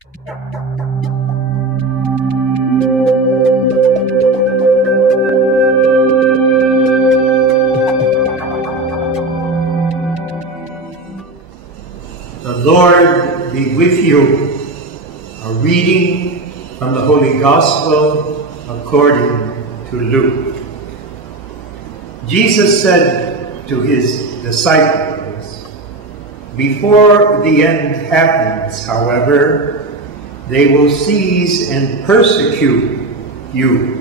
The Lord be with you. A reading from the Holy Gospel according to Luke. Jesus said to his disciples, "Before the end happens, however, they will seize and persecute you.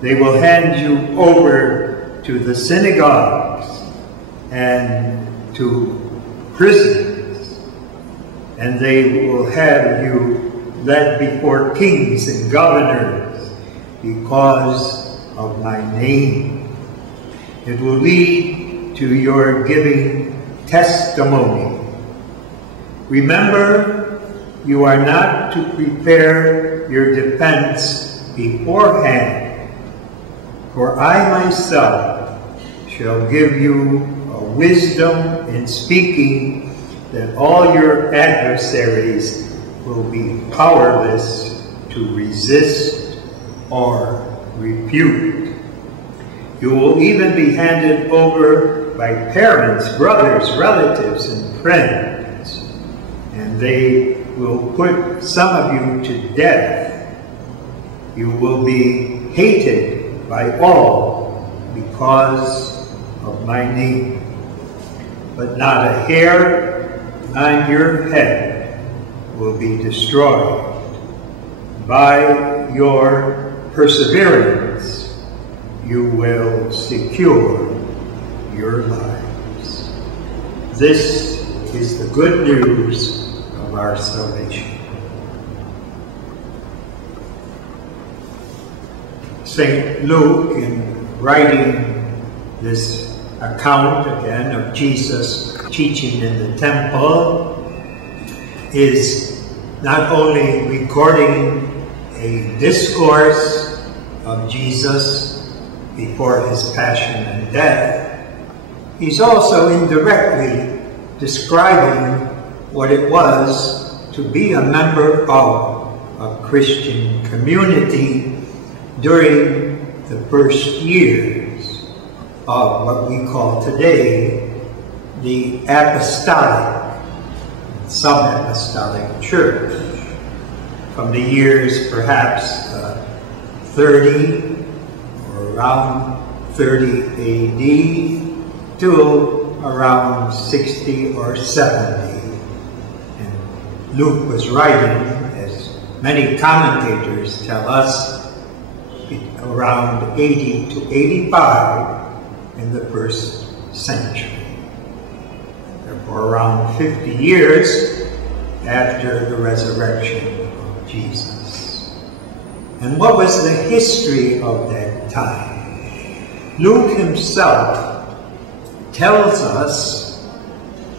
They will hand you over to the synagogues and to prisons, and they will have you led before kings and governors because of my name. It will lead to your giving testimony. Remember, you are not to prepare your defense beforehand, for I myself shall give you a wisdom in speaking that all your adversaries will be powerless to resist or refute. You will even be handed over by parents, brothers, relatives, and friends, and they will put some of you to death. You will be hated by all because of my name. But not a hair on your head will be destroyed. By your perseverance, you will secure your lives." This is the good news of our salvation. St. Luke, in writing this account again of Jesus teaching in the temple, is not only recording a discourse of Jesus before his passion and death, he's also indirectly describing what it was to be a member of a Christian community during the first years of what we call today the apostolic, sub-apostolic church, from the years perhaps 30 or around 30 AD to around 60 or 70. And Luke was writing, as many commentators tell us, around 80 to 85 in the first century. Therefore, around 50 years after the resurrection of Jesus. And what was the history of that time? Luke himself tells us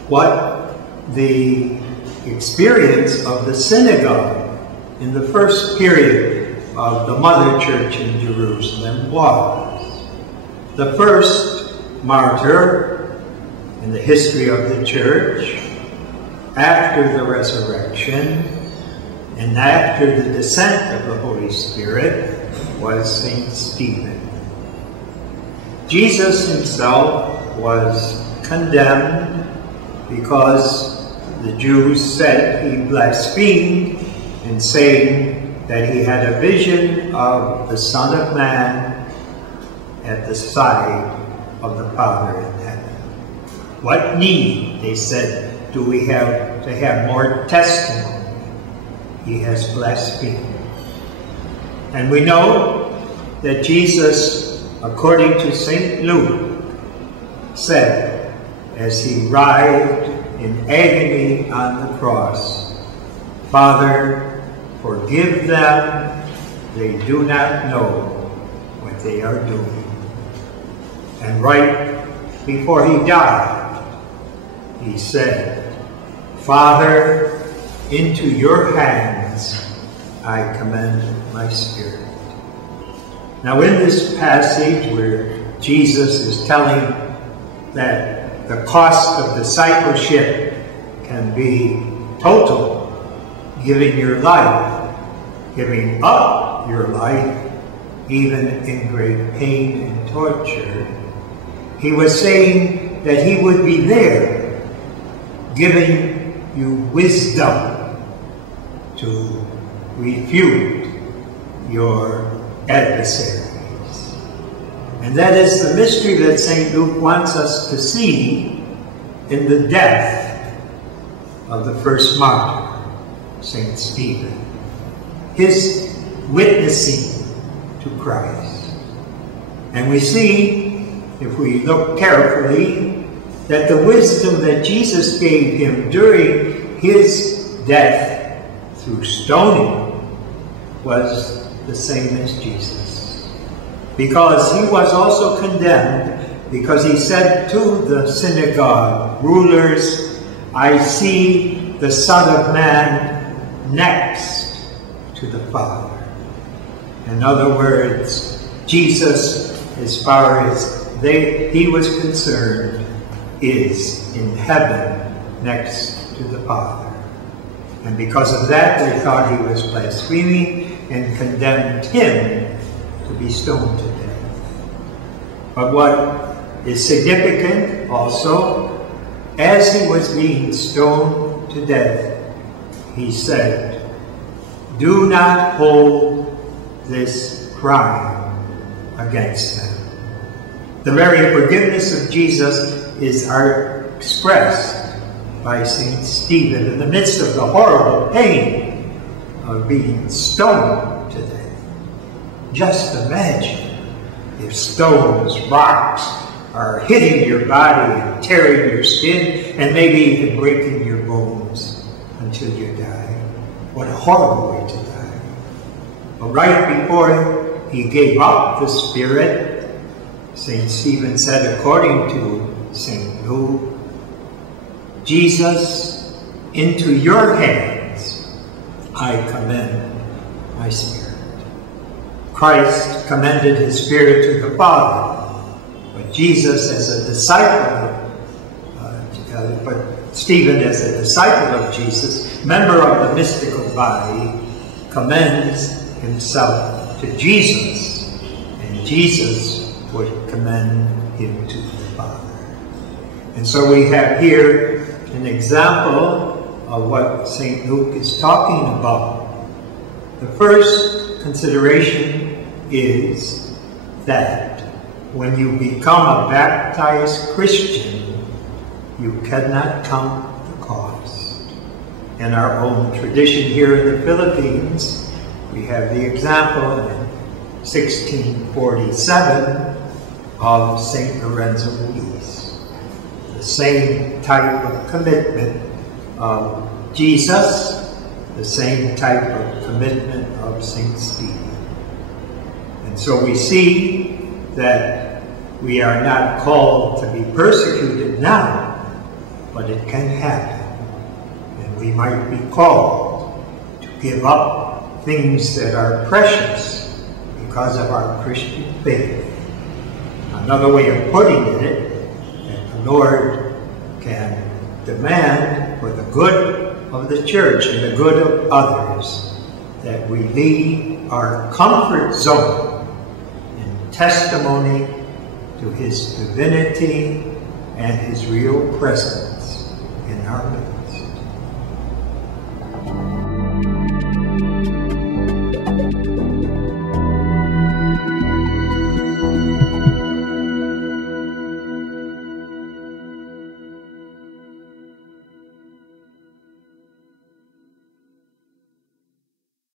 what the experience of the synagogue in the first period of the mother church in Jerusalem was. The first martyr in the history of the church after the resurrection and after the descent of the Holy Spirit was St. Stephen. Jesus himself was condemned because the Jews said he blasphemed in saying that he had a vision of the Son of Man at the side of the Father in heaven. What need, they said, do we have to have more testimony? He has blasphemed. And we know that Jesus, according to St. Luke, said, as he writhed in agony on the cross, "Father, forgive them, they do not know what they are doing." And right before he died, he said, "Father, into your hands I commend my spirit." Now in this passage where Jesus is telling that the cost of discipleship can be total, giving your life, giving up your life, even in great pain and torture. He was saying that he would be there, giving you wisdom to refute your adversaries. And that is the mystery that St. Luke wants us to see in the death of the first martyr, St. Stephen. His witnessing to Christ. And we see, if we look carefully, that the wisdom that Jesus gave him during his death through stoning was the same as Jesus. Because he was also condemned, because he said to the synagogue rulers, "I see the Son of Man next to the Father." In other words, Jesus, as far as he was concerned, is in heaven next to the Father. And because of that, they thought he was blaspheming and condemned him to be stoned to death. But what is significant also, as he was being stoned to death, he said, "Do not hold this crime against them." The very forgiveness of Jesus is expressed by St. Stephen in the midst of the horrible pain of being stoned to death. Just imagine if stones, rocks, are hitting your body and tearing your skin and maybe even breaking your bones until you die. What a horrible way to die. But right before he gave up the spirit, St. Stephen said, according to St. Luke, "Jesus, into your hands I commend my spirit." Christ commended his spirit to the Father, but Jesus, as a disciple, but Stephen, as a disciple of Jesus, member of the mystical body, commends himself to Jesus, and Jesus would commend him to the Father. And so we have here an example of what St. Luke is talking about. The first consideration is that when you become a baptized Christian, you cannot count the cost. In our own tradition here in the Philippines, we have the example in 1647 of St. Lorenzo Muiz. The same type of commitment of Jesus, the same type of commitment of St. Stephen. And so we see that we are not called to be persecuted now, but it can happen. And we might be called to give up things that are precious because of our Christian faith. Another way of putting it, that the Lord can demand for the good of the church and the good of others that we leave our comfort zone in testimony to his divinity and his real presence in our midst.